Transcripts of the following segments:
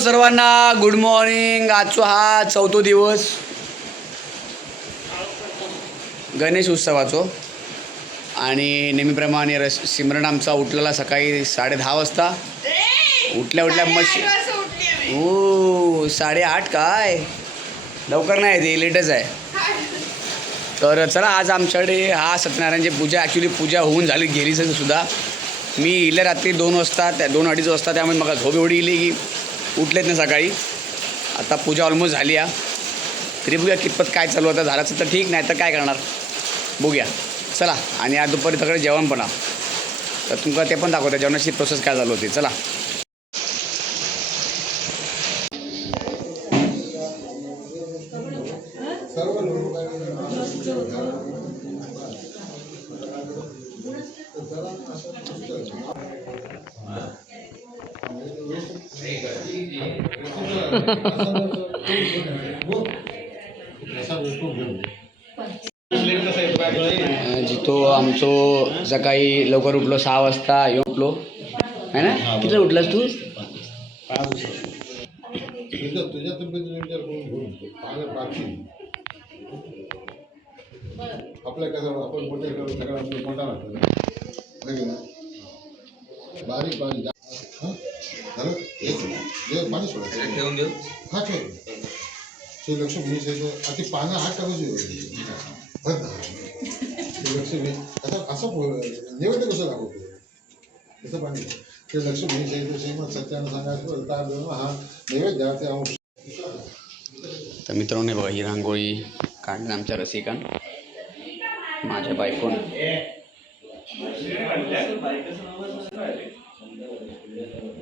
सर्वांना good morning आजचा हा चौथो दिवस. गणेश उत्सवाचो. आणि नेहमीप्रमाणे रस सिमरन आमचा उठलेला सकाळी साडे दहा वाजता. उठल्या उठल्या मशी ओ साडेआठ काय? लवकर नाही ते लेटच आहे. तर चला आज आमच्याकडे हा सत्यनारायणची पूजा ॲक्च्युली पूजा होऊन झाली गेली सुद्धा. मी इले रात्री दोन वाजता त्या दोन अडीच वाजता त्यामुळे मला झोप एवढी इली की उठलेत ना सकाळी. आता पूजा ऑलमोस्ट झाली आहे तरी बघूया कितपत काय चालू आता झालं तर ठीक नाही तर काय करणार? बघूया. चला आणि आज दुपारी सगळं जेवण पण तर तुमका ते पण दाखवतं जेवणाची प्रोसेस काय झाली होती. चला. जितो आमचो सकाळी लवकर उठलो सहा वाजता येऊन उठलो. है ना? किती उठलास तू? ते लक्ष घ्यायचं आता पानं हात टाकायची बरं ते लक्ष घे आता असं बोल नैवेद्य कसं दाखवतो तसं पाणी? ते लक्ष घ्यायचं श्रीमत सत्यानं सांगायचं काय हा नैवेद्य ते अंश तर मित्रांनो बघा ही रांगोळी काढणं आमच्या रसिकान. माझ्या बायकोन.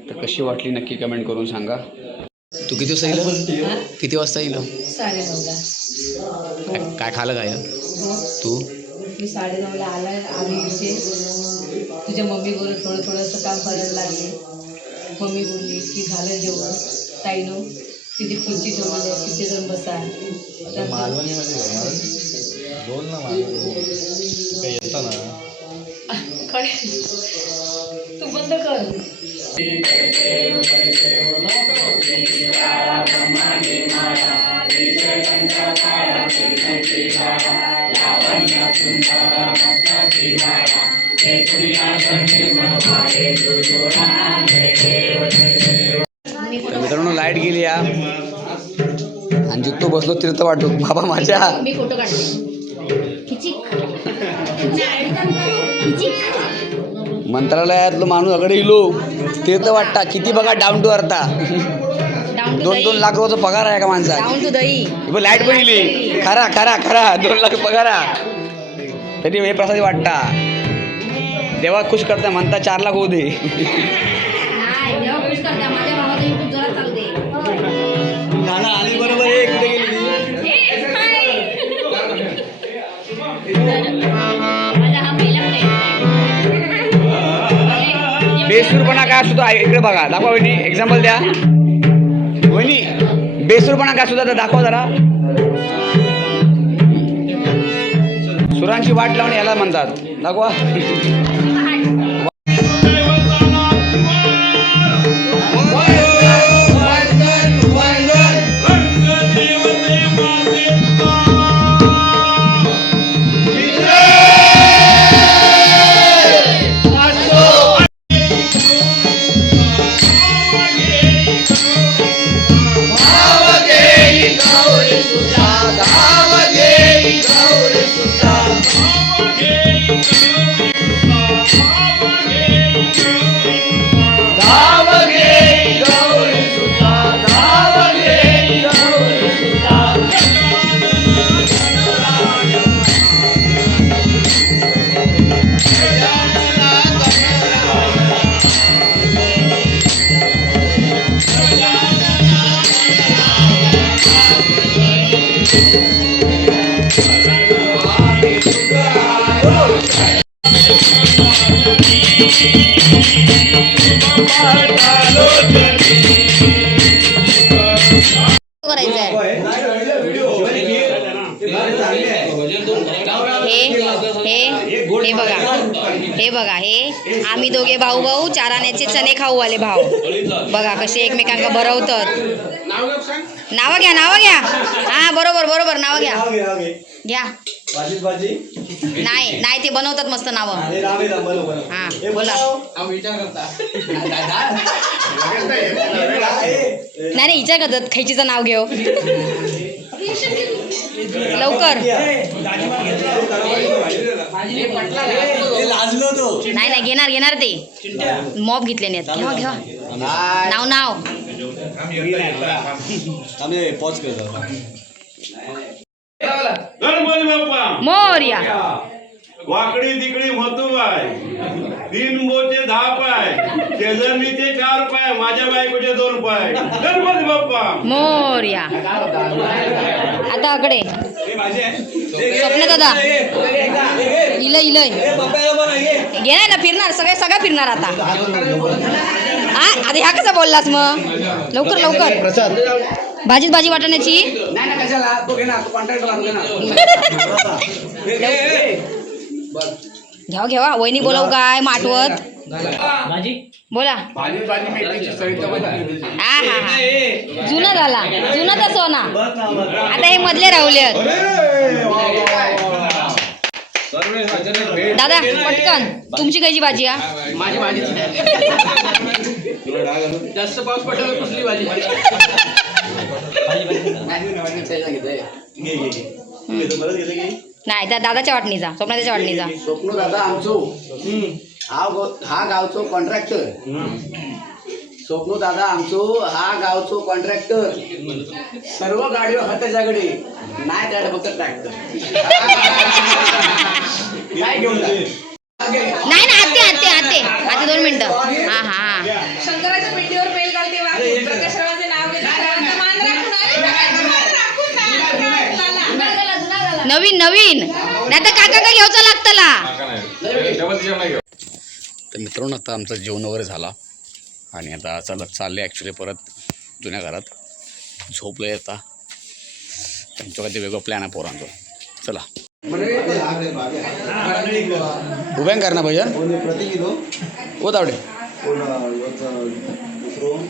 तर कशी वाटली नक्की कमेंट करून सांगा. तू किती वाजता येईल? किती वाजता येईल? साडे नऊला काय खालं काय तू? मी साडे नऊला आला आम्ही इथे. तुझ्या मम्मी बरोबर थोडं थोडंसं काम करायला लागले. मम्मी बोलली की झालं जेवण? ताईनो तिथे खुर्ची ठेवली आहे तिथे जाऊन बसा. बोल ना काही येतं ना? खडे तू बंद कर. तर मित्रांनो लाइट गेली या. आणि जिथं बसलो तीर्थ वाटतो बाबा माझ्या. मी फोटो काढते. खिचिक मंत्रालयातलं माणूस अकडे इलो. तीर्थ वाटता किती बघा डाऊन टू अर्था. दोन दोन लाख रुपयाचा पगार आहे का माणसा लाइट पण इली खरा खरा खरा. दोन लाख पगारा तरी हे प्रसादी वाटता. देवा खुश करता म्हणता चार लाख होऊ दे. नाना आली बरोबर बेसूरपणा काय असतो इकडे बघा दाखवा वहिनी एक्झाम्पल द्या. वहिनी बेसूरपणा काय सुद्धा दाखवा जरा. सुरांची वाट लावणे याला म्हणतात. दाखवा. हे बघा. हे बघा हे आम्ही दोघे भाऊ भाऊ चाराण्याचे चणे खाऊ आले भाऊ. बघा कसे एकमेकांना भरवतात नावं घ्या नावं घ्या. हा बरोबर बरोबर नावं घ्या. घ्या नाही नाही ते बनवतात मस्त नावं. हा बोला. नाही नाही विचार करतात. खायचीचं नाव घेऊ. लवकर. नाही नाही घेणार घेणार ते. मॉप घेतले नाहीत. घेवा घेवा. नाव नाव. आम्ही पॉज करतो गणपती बाप्पा मोर्या. वाकडी तिकडी मथुबाय तीन बोचे दहा पाय. शेजारणीचे चार पाय. माझ्या बायकोचे दोन पाय. गणपती बाप्पा मोर्या. आता आकडे. स्वप्न दादा. इलय इलय. घेणार ना फिरणार सगळे सगळं फिरणार आता. हा आता ह्या कसा बोललास मग? लवकर लवकर. प्रसाद. भाजीत भाजी वाटण्याची? घ्यावा घ्यावा वहिनी बोलव काय माठवत. बोला. हा हा हा. जुना झाला. जुना तर सोना. आता हे मधले राहुले दादा पटकन. तुमची कायची भाजी हा? माझी भाजी जास्त पाऊस पडला कुठली भाजी की? नाही त्या दादाच्या वाटणीचा स्वप्नाच्या वाटणीचा स्वप्न दादा आमचो. हा गो- हा गावचो कॉन्ट्रॅक्टर स्वप्न दादा आमचो हा गावचो कॉन्ट्रॅक्टर सर्व गाडीवर हा त्याच्याकडे नाही त्याकडे फक्त ट्रॅक्टर काय घेऊन जा? नाही ना आते आते आते. आते दोन मिनिटं. हा हा शंकराच्या पिंडीवर बेल घालते वाकून प्रकाशरावाचे नाव घेते. नवीन नवीन. नाही तर काका का घ्यायचा लागतला? तर मित्रांनो आता आमचं जेवण वगैरे झाला. आणि आता चालत चालले ॲक्च्युली परत जुन्या घरात. झोपलं आता. त्यांच्या काहीतरी वेगळं प्लॅन आहे पोरांचं. चला. उभ्या कर ना भजन प्रति किलो हो? तावडे कोण दुसरं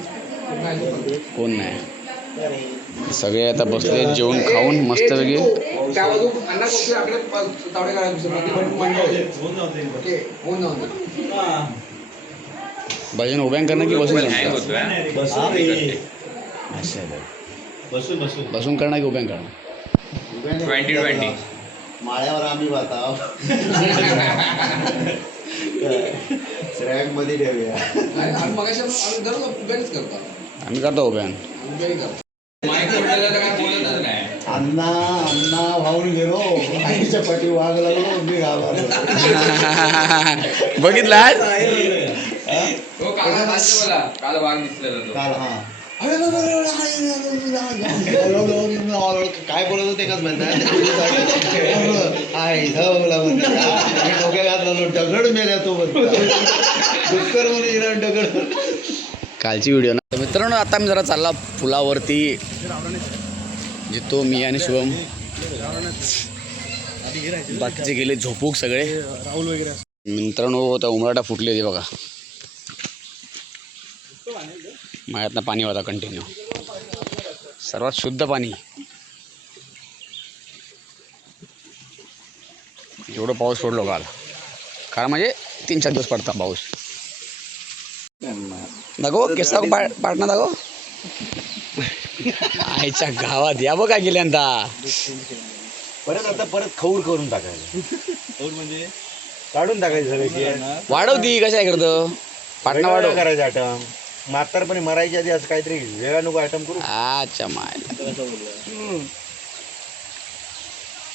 कोण नाही सगळे आता बसले जेवण खाऊन मस्तपैकी भजन उभ्या करणं की बसून जमतं? बसून असं आहे का? बसून बसून। बसून करणं की उभ्या करणं ट्वेंटी ट्वेंटी माळ्यावर आम्ही वाता रॅकमध्ये ठेवूया. आम्ही करतो. उभ्या अण्णा अण्णा वाहून गेलो. आईच्या पाठी वाघ लागलो मी घाबरलो बघितला काल हा. काय बोलत होते काच म्हणतात डोक्या घातला दगड मेल्या तो डुक्कर म्हणून गेला दगड कालची व्हिडिओ ना. मित्रांनो आता मी जरा चालला पुलावरती. जितो मी आणि शुभम. बाकीचे गेले झोपूक सगळे. मित्रांनो त्या उमराटा फुटले होते बघा. माझ्यातनं पाणी होता कंटिन्यू सर्वात शुद्ध पाणी. एवढं पाऊस पडलो काल. कारण म्हणजे तीन चार दिवस पडता पाऊस. दाखव केस दाखव पा पाटणा दाखव आईच्या गावात या बघ काय गेल्यांदा परत आता परत खौर करून टाकायचं. खौर म्हणजे काढून टाकायचं सगळे. वाढवती कशा करतं पाटणा वाढव. करायचं आयटम म्हातारपणे मरायच्या आधी असं काहीतरी वेगळा नको आयटम करू. अच्छा मायला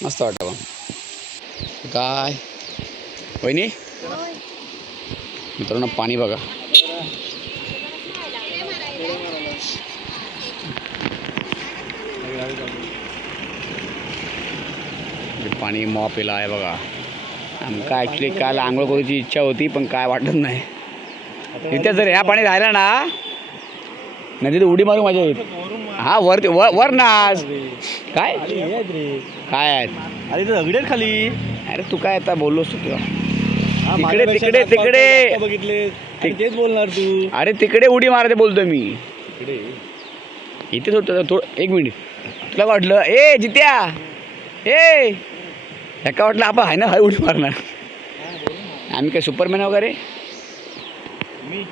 मस्त वाटतं पण. काय? वहिनी? मित्रांनो पाणी बघा. हे पाणी मॉप येला आहे बघा. आमका ॲक्च्युली काल आंघोळ करायची इच्छा होती पण काय वाटत नाही. इथे जर ह्या पाणी राहिला ना नदीत उडी मारू माझ्या येत हा वर वर नाच काय? काय आहेत अरे दगडेल खाली. अरे तू काय आता बोललोस तू? तिकडे तिकडे तिकडे. बघितले. तेच बोलणार तू. अरे तिकडे उडी मारते बोलतो मी. तिकडे. इथे थोडं थोडं एक मिनिट. तुला वाटलं? ए जित्या! ए! एका वाटलं आपण आहे ना हाय उडी मारणार. आम्ही काय सुपरमॅन वगैरे? मी?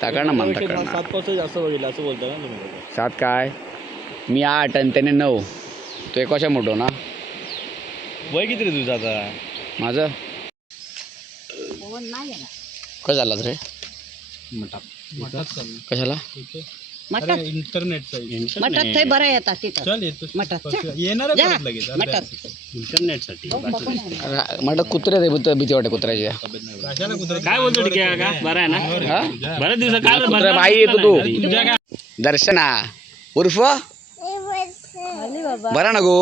टाका ना म्हणता करणार सात पाच जास्त बघितलं असं बोलता ना तुम्ही सात काय? मी आठ आणि त्याने नऊ. तो एक वर्षा मोठो ना? वय किती रे तुझं आता? माझं? कसं झालाच रे? कशाला? इंटरनेटचा मठात थंय बरं येतात तिथं. चल येतो. मठात येणार जा, परत लगेच मठात इंटरनेटसाठी. म्हणलं कुत्रे ते भूत- भीती वाटते कुत्र्याची. कशाला कुत्रा काय बोलतो का बरं आहे ना? हा? बऱ्याच दिवसात काय कुत्रा बाई येतो तू दर्शना. उर्फ? बरा ना गो.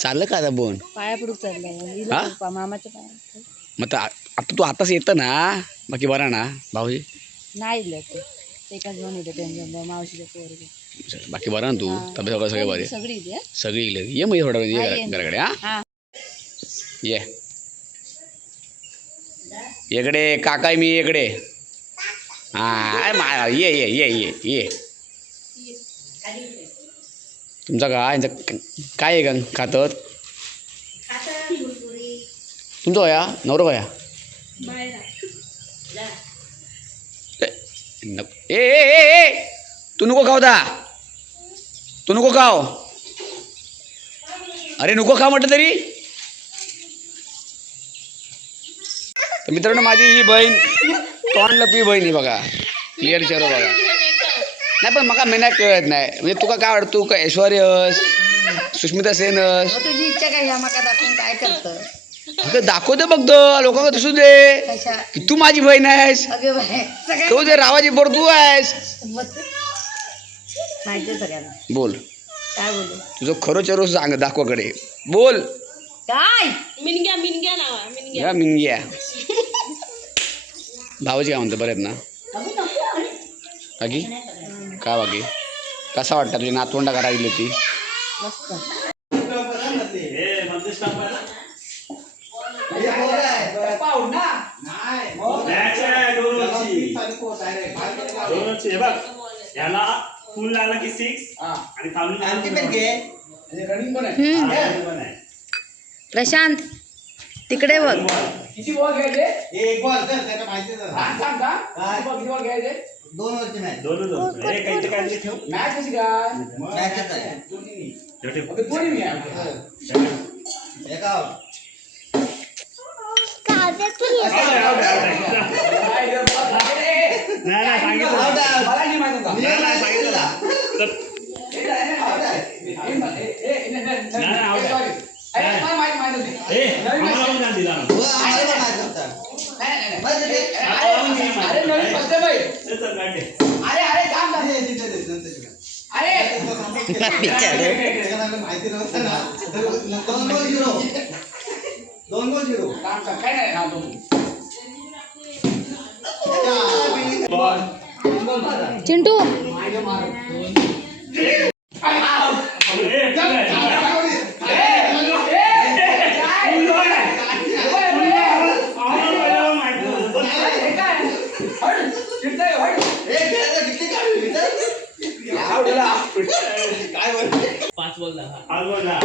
चाललं का आता बोन? पाया पडूक चाललंय हा? मामाच्या पाया मग आता आता तू आताच येतं ना? बाकी बरा ना? भाऊजी? नाही ते एकाच घेऊन येते त्यांच्या मावशीच्या पोरगे बाकी बरा ना तू? तब्येत वगैरे सगळे बरे? सगळी इथे हं? सगळी इले ये. मग थोडा वेळ हा, ये. घराकडे हा? हा. ये. इकडे काका मी इकडे हा मा ये ये ये ये ये. तुमचा का यांचं क- काय आहे का खातं? तुमचं वया? नवरं वया? ए नको. ए ए ए ए तू नको खाऊ दा. तू नको खाऊ. अरे नको खा म्हटलं तरी. तर मित्रांनो माझी ही बहीण तोंड लपी बहीण आहे बघा. क्लिअर चेहरा बघा. नाही पण मला मेहनत कळत नाही. म्हणजे तुका काय वाटतं? का ऐश्वर्य सुष्मिता सेन तुझी इच्छा काय? ह्या मका दाखवून काय करतं अगं दाखवते बघतो लोकांना दिसू दे. कशा? की तू माझी बहीण आहेस. अगे बाय सगळ्या तो दे रावाची तू आहेस? माहिती सगळ्यांना. बोल. काय बोलू? तुझं खरं चेहरा सांग दाखवाकडे बोल. काय? मिनग्या मिनग्या नावा मिनग्या. या मिंग्या भावाजी काय म्हणतो बरे आहेत ना? बाकी का बाकी कसा वाटतं तुझी नातवंडा करा गेली ती मस्त. याला फुल लागला की सिक्स आणि प्रशांत तिकडे बघ. किती बॉल घ्यायचे? एक बॉल तर त्याला माहिती सांग सांग का किती ball- किती बॉल घ्यायचे? दोन वरची मॅच दोन काहीतरी काहीतरी ठेव. मॅच कशी काय? मॅचच आहे. ठेव फक्त दोन्ही मी आहे. एका काय रे, ball घ्यायचे? ए, ए, नाही सांगितलं. अरे, माहीत दिला. अरे, नव्हतं झिरो. काय नाही तू. बॉल. चिंटू काय? झाला. आज बोल ना.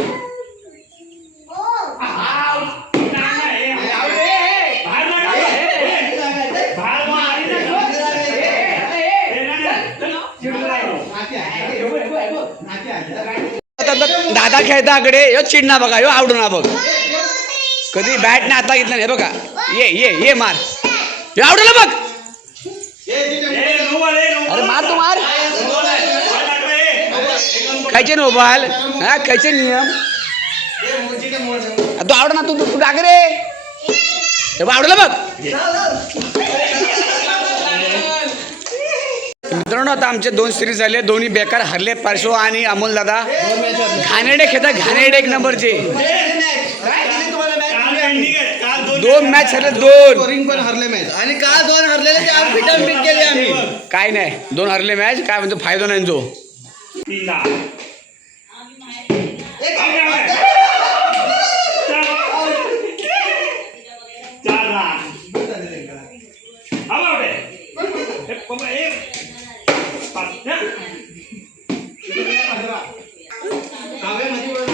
Out. नाही, नाही, ए, Out, ए, ए. बाहेर नका. ए, ए, बाहेर मारी नका. ए, ए, ए. ए, नाही, नाही. चल, चिडू नका. दादा खेळता कडे यो चिडना बघा यो आवडू ना बघ कधी बॅट नाही आता घेतला नाही बघा ये ये ये मार यो आवडला बघ अरे मार तू मार खायचे नो बाल हा खायचे नियम तू आवड ना तू तू टाक रे आवडलं बघ मित्रांनो आता आमचे दोन सिरीज झाले. दोन्ही बेकार हरले पार्श्व आणि अमोल दादा. घाणेडे खेळता घाणेडे एक नंबरचे. दोन मॅच हरले दोन. पण हरले मॅच आणि का दोन काय नाही दोन हरले मॅच काय म्हणतो फायदा नाही जो चार ला. आवाज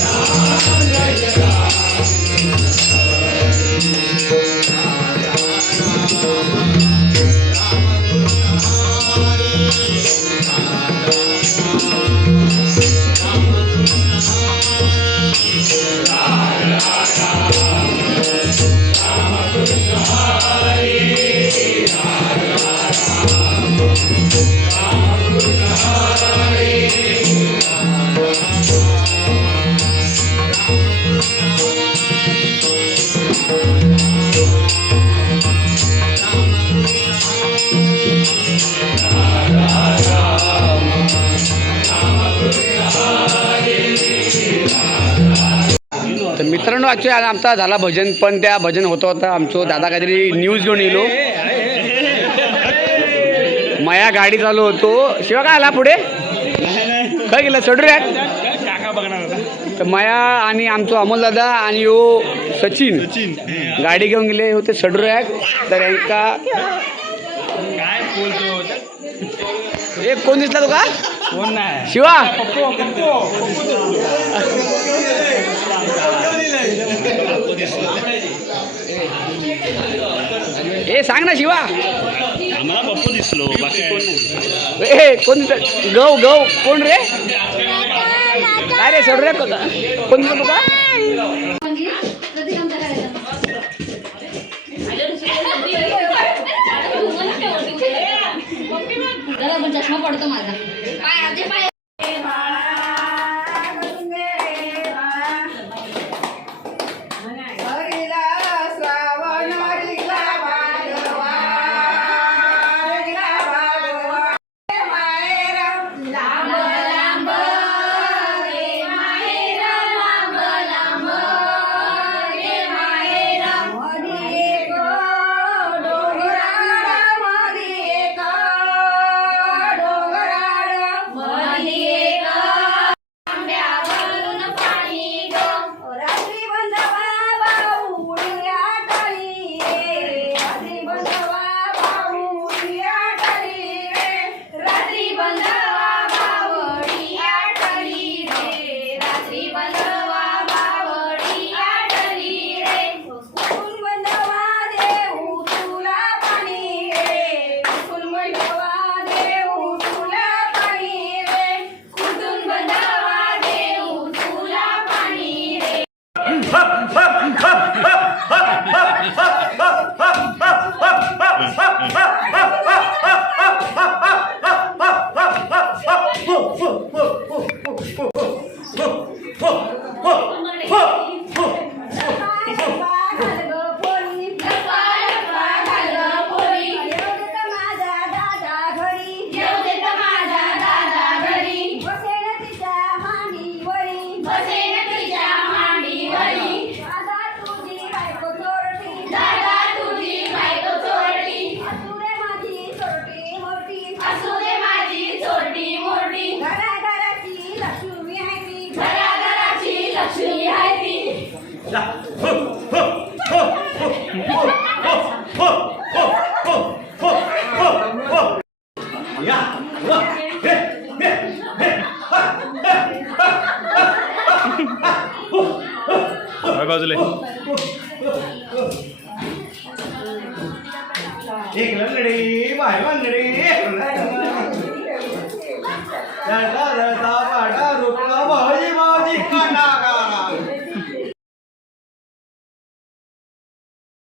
तर मित्रांनो ॲक्च्युली आमचा झाला भजन पण त्या भजन होतं होतं. आमचं दादा काहीतरी न्यूज घेऊन येलो. माया गाडी चालू होतो. शिवा काय आला पुढे? काय गेलं चढू रे तर माया आणि आमचो अमोल दादा आणि यो सचिन. गाडी घेऊन गेले होते सडरू तर यांका एक कोण दिसला तुका? शिवा. ए सांग ना शिवा. आम्हाला पप्पू दिसलो बाकी कोण नाही. ए कोण दिसलं? गव गव कोण रे? काय रे सोड रे कोण दिसलं तुका? पडतो माझा